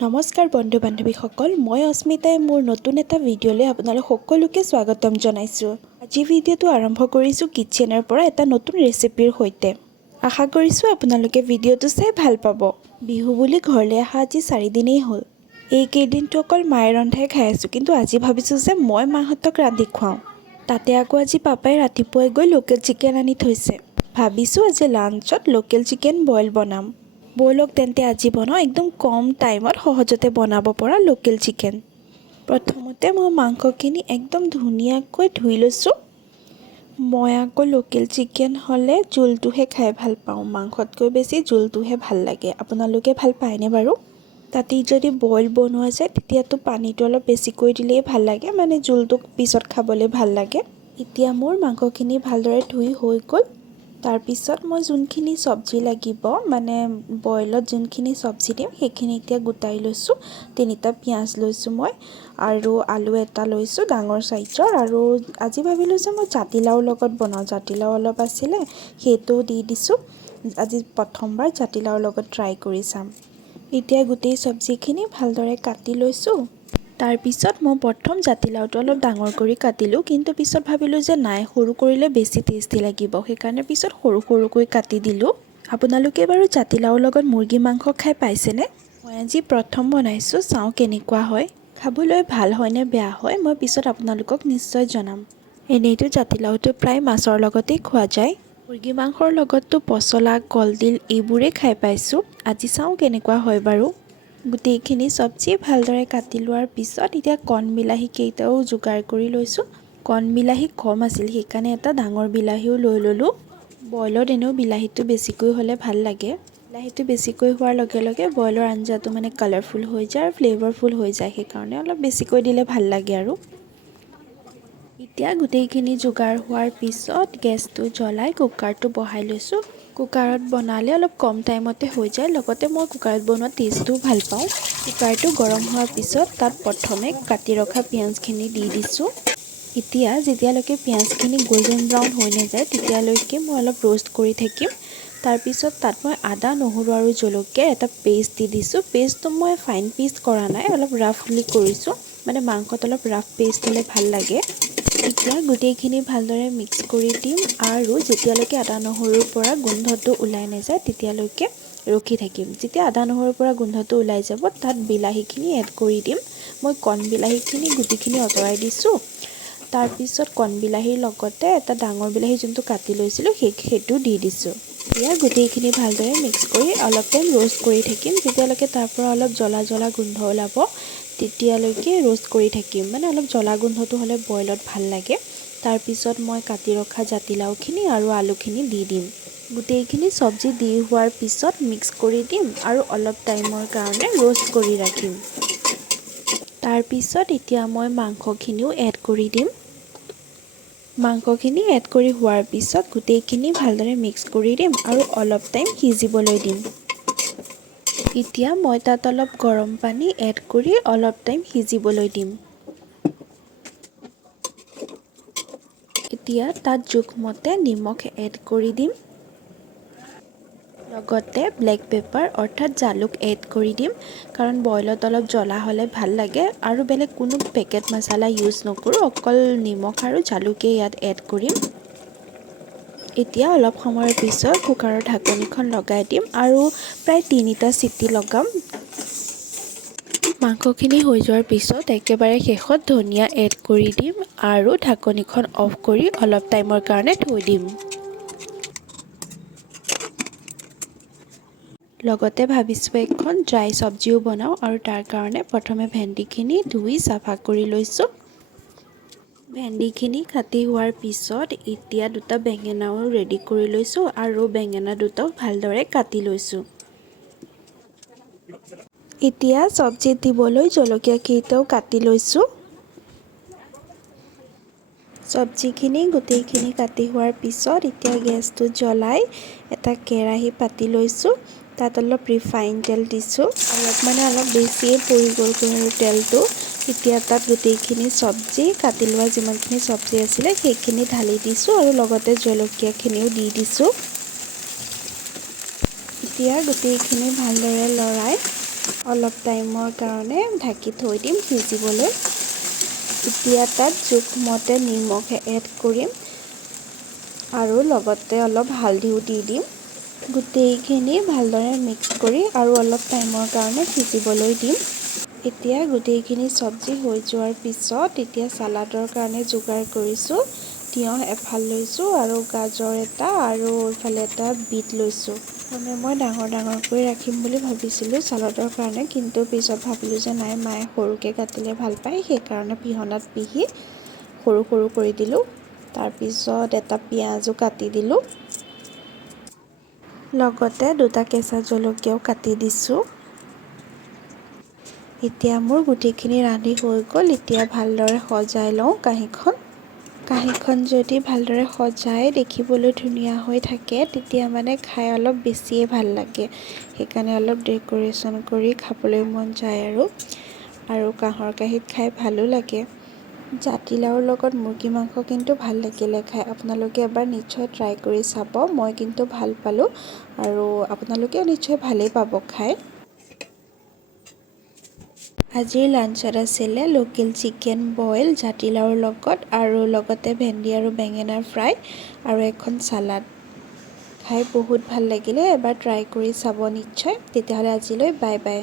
নমস্কাৰ বন্ধু বান্ধৱীসকল, মই অস্মিতাই মোৰ নতুন এটা ভিডিঅ'লৈ আপোনালোক সকলোকে স্বাগতম জনাইছোঁ। আজি ভিডিঅ'টো আৰম্ভ কৰিছোঁ কিটচেনৰ পৰা এটা নতুন ৰেচিপিৰ সৈতে। আশা কৰিছোঁ আপোনালোকে ভিডিঅ'টো চাই ভাল পাব। বিহু বুলি ঘৰলৈ অহা আজি 4 দিনেই হ'ল। এইকেইদিনটো অকল মায়ে ৰন্ধাই খাই আছোঁ, কিন্তু আজি ভাবিছোঁ যে মই মাহঁতক ৰান্ধি খুৱাওঁ। তাতে আকৌ আজি পাপাই ৰাতিপুৱাই গৈ লোকেল চিকেন আনি থৈছে। ভাবিছোঁ আজি লাঞ্চত লোকেল চিকেন বইল বনাম। ব'লক তেন্তে আজি বনাওঁ একদম কম টাইমত সহজতে বনাব পৰা লোকেল চিকেন। প্ৰথমতে মই মাংসখিনি একদম ধুনীয়াকৈ ধুই লৈছোঁ। মই আকৌ লোকেল চিকেন হ'লে জোলটোহে খাই ভাল পাওঁ, মাংসতকৈ বেছি জোলটোহে ভাল লাগে। আপোনালোকে ভাল পায়নে বাৰু? তাতে যদি বইল বনোৱা যায় তেতিয়াতো পানীটো অলপ বেছিকৈ দিলেই ভাল লাগে, মানে জোলটো পিছত খাবলৈ ভাল লাগে। এতিয়া মোৰ মাংসখিনি ভালদৰে ধুই হৈ গ'ল। তাৰপিছত মই যোনখিনি চব্জি লাগিব, মানে বইলত যোনখিনি চব্জি দিম সেইখিনি এতিয়া গোটাই লৈছোঁ। 3টা পিঁয়াজ লৈছোঁ মই, আৰু আলু এটা লৈছোঁ ডাঙৰ চাইজৰ। আৰু আজি ভাবিলোঁ যে মই জাতিলাওৰ লগত বনাওঁ, জাতিলাও অলপ আছিলে সেইটোও দি দিছোঁ। আজি প্ৰথমবাৰ জাতিলাওৰ লগত ট্ৰাই কৰি চাম। এতিয়া গোটেই চব্জিখিনি ভালদৰে কাটি লৈছোঁ। তাৰপিছত মই প্ৰথম জাতিলাওটো অলপ ডাঙৰ কৰি কাটিলোঁ, কিন্তু পিছত ভাবিলোঁ যে নাই, সৰু কৰিলে বেছি টেষ্টি লাগিব, সেইকাৰণে পিছত সৰু সৰুকৈ কাটি দিলোঁ। আপোনালোকে বাৰু জাতিলাওৰ লগত মুৰ্গী মাংস খাই পাইছেনে? মই আজি প্ৰথম বনাইছোঁ, চাওঁ কেনেকুৱা হয়। খাবলৈ ভাল হয়নে বেয়া হয় মই পিছত আপোনালোকক নিশ্চয় জনাম। এনেইতো জাতিলাওটো প্ৰায় মাছৰ লগতেই খোৱা যায়। মুৰ্গী মাংসৰ লগততো পচলা, কলডিল এইবোৰেই খাই পাইছোঁ। আজি চাওঁ কেনেকুৱা হয় বাৰু। গোটেইখিনি চব্জি ভালদৰে কাটি লোৱাৰ পিছত এতিয়া কণ বিলাহী কেইটাও যোগাৰ কৰি লৈছোঁ। কণ বিলাহী কম আছিল, সেইকাৰণে এটা ডাঙৰ বিলাহীও লৈ ল'লোঁ। বইলত এনেও বিলাহীটো বেছিকৈ হ'লে ভাল লাগে। বিলাহীটো বেছিকৈ হোৱাৰ লগে লগে বইলৰ আঞ্জাটো মানে কালাৰফুল হৈ যায় আৰু ফ্লেভাৰফুল হৈ যায়, সেইকাৰণে অলপ বেছিকৈ দিলে ভাল লাগে আৰু। এতিয়া গোটেইখিনি যোগাৰ হোৱাৰ পিছত গেছটো জ্বলাই কুকাৰটো বহাই লৈছোঁ। কুকাৰত বনালে অলপ কম টাইমতে হৈ যায়, লগতে মই কুকাৰত বনোৱা টেষ্টটোও ভাল পাওঁ। কুকাৰটো গৰম হোৱাৰ পিছত তাত প্ৰথমে কাটি ৰখা পিঁয়াজখিনি দি দিছোঁ। এতিয়া যেতিয়ালৈকে পিঁয়াজখিনি গল্ডেন ব্ৰাউন হৈ নাযায় তেতিয়ালৈকে মই অলপ ৰোষ্ট কৰি থাকিম। তাৰপিছত তাত মই আদা, নহৰু আৰু জলকীয়াৰ এটা পেষ্ট দি দিছোঁ। পেষ্টটো মই ফাইন পেষ্ট কৰা নাই, অলপ ৰাফলি কৰিছোঁ, মানে মাংসত অলপ ৰাফ পেষ্ট হ'লে ভাল লাগে। এতিয়া গোটেইখিনি ভালদৰে মিক্স কৰি দিম, আৰু যেতিয়ালৈকে আদা নহৰুৰ পৰা গোন্ধটো ওলাই নাযায় তেতিয়ালৈকে ৰখি থাকিম। যেতিয়া আদা নহৰুৰ পৰা গোন্ধটো ওলাই যাব তাত বিলাহীখিনি এড কৰি দিম। মই কণ বিলাহীখিনি গুটিখিনি আঁতৰাই দিছোঁ। তাৰপিছত কণ বিলাহীৰ লগতে এটা ডাঙৰ বিলাহী যোনটো কাটি লৈছিলোঁ সেইটো দি দিছোঁ। এতিয়া গোটেইখিনি ভালদৰে মিক্স কৰি অলপ টাইম ৰোষ্ট কৰি থাকিম। যেতিয়ালৈকে তাৰ পৰা অলপ জ্বলা জ্বলা গোন্ধ ওলাব তেতিয়ালৈকে ৰোষ্ট কৰি থাকিম, মানে অলপ জ্বলা গোন্ধটো হ'লে বইলত ভাল লাগে। তাৰপিছত মই কাটি ৰখা জাতিলাওখিনি আৰু আলুখিনি দি দিম। গোটেইখিনি চব্জি দি হোৱাৰ পিছত মিক্স কৰি দিম আৰু অলপ টাইমৰ কাৰণে ৰোষ্ট কৰি ৰাখিম। তাৰপিছত এতিয়া মই মাংসখিনিও এড কৰি দিম। মাংসখিনি এড কৰি হোৱাৰ পিছত গোটেইখিনি ভালদৰে মিক্স কৰি দিম আৰু অলপ টাইম সিজিবলৈ দিম। এতিয়া মই তাত অলপ গৰম পানী এড কৰি অলপ টাইম সিজিবলৈ দিম। এতিয়া তাত জোখমতে নিমখ এড কৰি দিম। লগতে ব্লেক পেপাৰ অৰ্থাৎ জালুক এড কৰি দিম, কাৰণ বইলত অলপ জ্বলা হ'লে ভাল লাগে। আৰু বেলেগ কোনো পেকেট মছলা ইউজ নকৰোঁ, অকল নিমখ আৰু জালুকেই ইয়াত এড কৰিম। এতিয়া অলপ সময়ৰ পিছত কুকাৰৰ ঢাকনিখন লগাই দিম আৰু প্ৰায় 3টা চিটি লগাম। মাংসখিনি হৈ যোৱাৰ পিছত একেবাৰে শেষত ধনিয়া এড কৰি দিম আৰু ঢাকনিখন অফ কৰি অলপ টাইমৰ কাৰণে থৈ দিম। লগতে ভাবিছোঁ এখন ড্ৰাই চব্জিও বনাওঁ, আৰু তাৰ কাৰণে প্ৰথমে ভেন্দিখিনি ধুই চাফা কৰি লৈছোঁ। ভেন্দিখিনি কাটি হোৱাৰ পিছত এতিয়া 2টা বেঙেনাও ৰেডি কৰি লৈছোঁ, আৰু বেঙেনা দুটাও ভালদৰে কাটি লৈছোঁ। এতিয়া চব্জিত দিবলৈ জলকীয়া কেইটাও কাটি লৈছোঁ। চব্জিখিনি গোটেইখিনি কাটি হোৱাৰ পিছত এতিয়া গেছটো জ্বলাই এটা কেৰাহী পাতি লৈছোঁ। তাত অলপ ৰিফাইন তেল দিছোঁ, অলপ বেছিয়ে পৰি গ'লগৈ আৰু তেলটো। এতিয়া তাত গোটেইখিনি চব্জি কাটি লোৱা যিমানখিনি চব্জি আছিলে সেইখিনি ঢালি দিছোঁ, আৰু লগতে জলকীয়াখিনিও দি দিছোঁ। এতিয়া গোটেইখিনি ভালদৰে লৰাই অলপ টাইমৰ কাৰণে ঢাকি থৈ দিম সিজিবলৈ। এতিয়া তাত জোখমতে নিমখ এড কৰিম আৰু লগতে অলপ হালধিও দি দিম। গোটেইখিনি ভালদৰে মিক্স কৰি আৰু অলপ টাইমৰ কাৰণে সিজিবলৈ দিম। এতিয়া গোটেইখিনি চব্জি হৈ যোৱাৰ পিছত এতিয়া চালাডৰ কাৰণে যোগাৰ কৰিছোঁ। তিয়ঁহ এফাল লৈছোঁ আৰু গাজৰ এটা আৰু ইফালে এটা বিট লৈছোঁ। মানে মই ডাঙৰকৈ ৰাখিম বুলি ভাবিছিলোঁ চালাডৰ কাৰণে, কিন্তু পিছত ভাবিলোঁ যে নাই, মায়ে সৰুকৈ কাটিলে ভাল পায়, সেইকাৰণে পিহনাত পিহি সৰু কৰি দিলোঁ। তাৰপিছত এটা পিঁয়াজো কাটি দিলোঁ, লগতে 2টা কেঁচা জলকীয়াও কাটি দিছোঁ। এতিয়া মোৰ গোটেইখিনি ৰান্ধি হৈ গ'ল। এতিয়া ভালদৰে সজাই লওঁ কাঁহীখন যদি ভালদৰে সজাই দেখিবলৈ ধুনীয়া হৈ থাকে, তেতিয়া মানে খাই অলপ বেছিয়ে ভাল লাগে। সেইকাৰণে অলপ ডেক'ৰেশ্যন কৰি খাবলৈ মন যায় আৰু কাঁহৰ কাঁহীত খাই ভালো লাগে। জাতিলাওৰ লগত মুৰ্গী মাংস কিন্তু ভাল লাগিলে খাই। আপোনালোকে এবাৰ নিশ্চয় ট্ৰাই কৰি চাব। মই কিন্তু ভাল পালোঁ আৰু আপোনালোকেও নিশ্চয় ভালেই পাব খাই। আজিৰ লাঞ্চত আছিলে লোকেল চিকেন বইল জাতিলাওৰ লগত আৰু লগতে ভেন্দি আৰু বেঙেনাৰ ফ্ৰাই আৰু এখন চালাড। খাই বহুত ভাল লাগিলে। এবাৰ ট্ৰাই কৰি চাব নিশ্চয়। তেতিয়াহ'লে আজিলৈ বাই বাই।